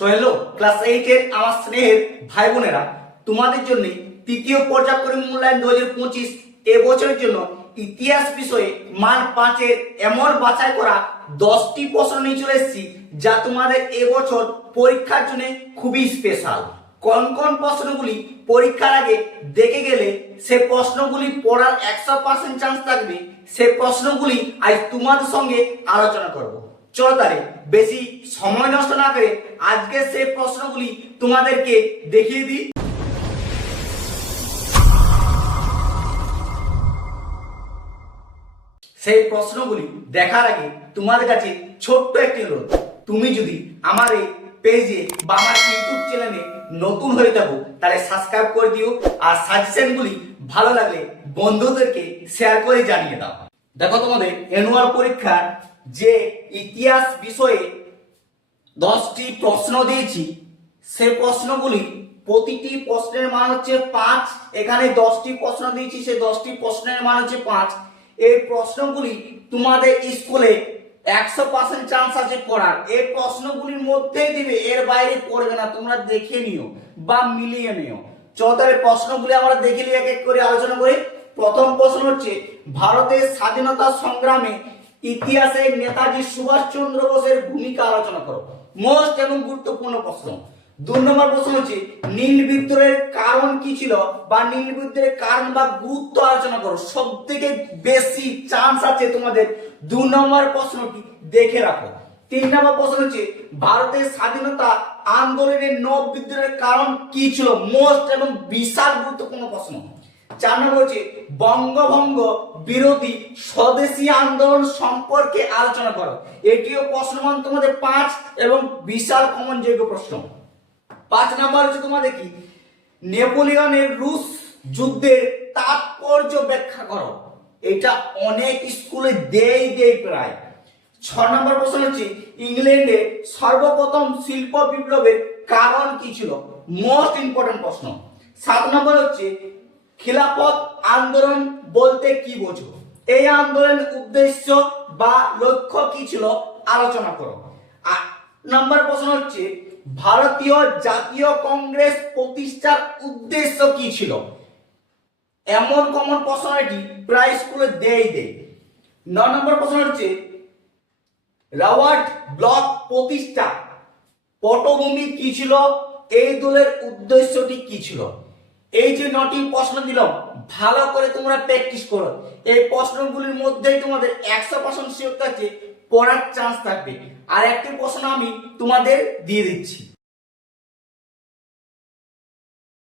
Hello class 8 এর আমার স্নেহের ভাই বোনেরা, তোমাদের জন্য তৃতীয় পর্যায়ক্রমিক মূল্যায়ন 2025 এবছরের জন্য ইতিহাস বিষয়ে মান 5 এর এমন বাছাই করা 10টি প্রশ্ন নিয়ে চলে এসেছি, যা তোমাদের এবছর পরীক্ষার জন্য খুবই স্পেশাল। কোন কোন প্রশ্নগুলি পরীক্ষার আগে দেখে গেলে সে প্রশ্নগুলি পড়ার 100% চান্স থাকবে, সে প্রশ্নগুলি আজ তোমাদের সঙ্গে আলোচনা করব। চলো তাহলে বেশি সময় নষ্ট না করে আজকে সেই প্রশ্নগুলি তোমাদেরকে দেখিয়ে দিই। সেই প্রশ্নগুলি দেখার আগে তোমাদের কাছে ছোট্ট একটি অনুরোধ, তুমি যদি আমার এই পেজে বা আমার ইউটিউব চ্যানেলে নতুন হয়ে থাকো তাহলে সাবস্ক্রাইব করে দিও, আর সাজেশনগুলি ভালো লাগলে বন্ধুদেরকে শেয়ার করে জানিয়ে দাও। দেখো, তোমাদের অ্যানুয়াল পরীক্ষার যে ইতিহাস বিষয়ে 10টি প্রশ্ন দিয়েছি, সে প্রশ্নগুলি প্রতিটি প্রশ্নের মান হচ্ছে 5। এখানে 10টি প্রশ্ন দিয়েছি, সেই 10টি প্রশ্নের মান হচ্ছে 5। এই প্রশ্নগুলি তোমাদের স্কুলে 100% চান্স আছে পড়ার। এই প্রশ্নগুলির মধ্যেই দিবে, এর বাইরে পড়বে না। তোমরা দেখে নিও বা মিলিয়ে নিও। চলো তাহলে প্রশ্নগুলি আমরা দেখে নিই, এক এক করে আলোচনা করি। প্রথম প্রশ্ন হচ্ছে, ভারতের স্বাধীনতা সংগ্রামে ইতিহাসে নেতাজি সুভাষচন্দ্র বোসের ভূমিকা আলোচনা করো। মোস্ট এবং গুরুত্বপূর্ণ প্রশ্ন। 2 নম্বর প্রশ্ন হচ্ছে, নীল বিদ্রোহের কারণ কি ছিল বা নীল বিদ্রোহের কারণ বা গুরুত্ব আলোচনা করো। সব থেকে বেশি চান্স আছে তোমাদের 2 নম্বর প্রশ্নটি, দেখে রাখো। 3 নম্বর প্রশ্ন হচ্ছে, ভারতের স্বাধীনতা আন্দোলনের নব বিদ্রোহের কারণ কি ছিল। মোস্ট এবং বিশাল গুরুত্বপূর্ণ প্রশ্ন। 4 নম্বর হচ্ছে, বঙ্গভঙ্গ বিরোধী স্বদেশী আন্দোলন সম্পর্কে আলোচনা করো। এটিও প্রশ্নমান তোমাদের 5 এবং বিশাল কমন যোগ্য প্রশ্ন। 5 নম্বর হচ্ছে তোমাদের কি, নেপোলিয়নের রুশ যুদ্ধের তাৎপর্য ব্যাখ্যা করো। এটা অনেক স্কুলে দেই প্রায়। 6 নম্বর প্রশ্ন হচ্ছে, ইংল্যান্ডে সর্বপ্রথম শিল্প বিপ্লবের কারণ কি ছিল। মোস্ট ইম্পর্টেন্ট প্রশ্ন। 7 নম্বর হচ্ছে, খিলাফত আন্দোলন বলতে কি বোঝো। এই আন্দোলনের উদ্দেশ্য বা লক্ষ্য কি ছিল আলোচনা করো। 8 নম্বর প্রশ্ন হচ্ছে, ভারতীয় জাতীয় কংগ্রেস প্রতিষ্ঠার উদ্দেশ্য কি ছিল। এমন কমন প্রশ্ন এটি প্রায় স্কুলে দেই। 9 নম্বর প্রশ্ন হচ্ছে, রবার্ট ব্লক প্রতিষ্ঠা পটভূমি কি ছিল, এই দলের উদ্দেশ্যটি কি ছিল। এই যে 9টি প্রশ্ন দিলাম, ভালো করে তোমরা প্র্যাকটিস করো। এই প্রশ্নগুলির মধ্যেই তোমাদের 100% শিওর থাকছে পড়ার চান্স থাকবে। আর একটি প্রশ্ন আমি তোমাদের দিয়ে দিচ্ছি।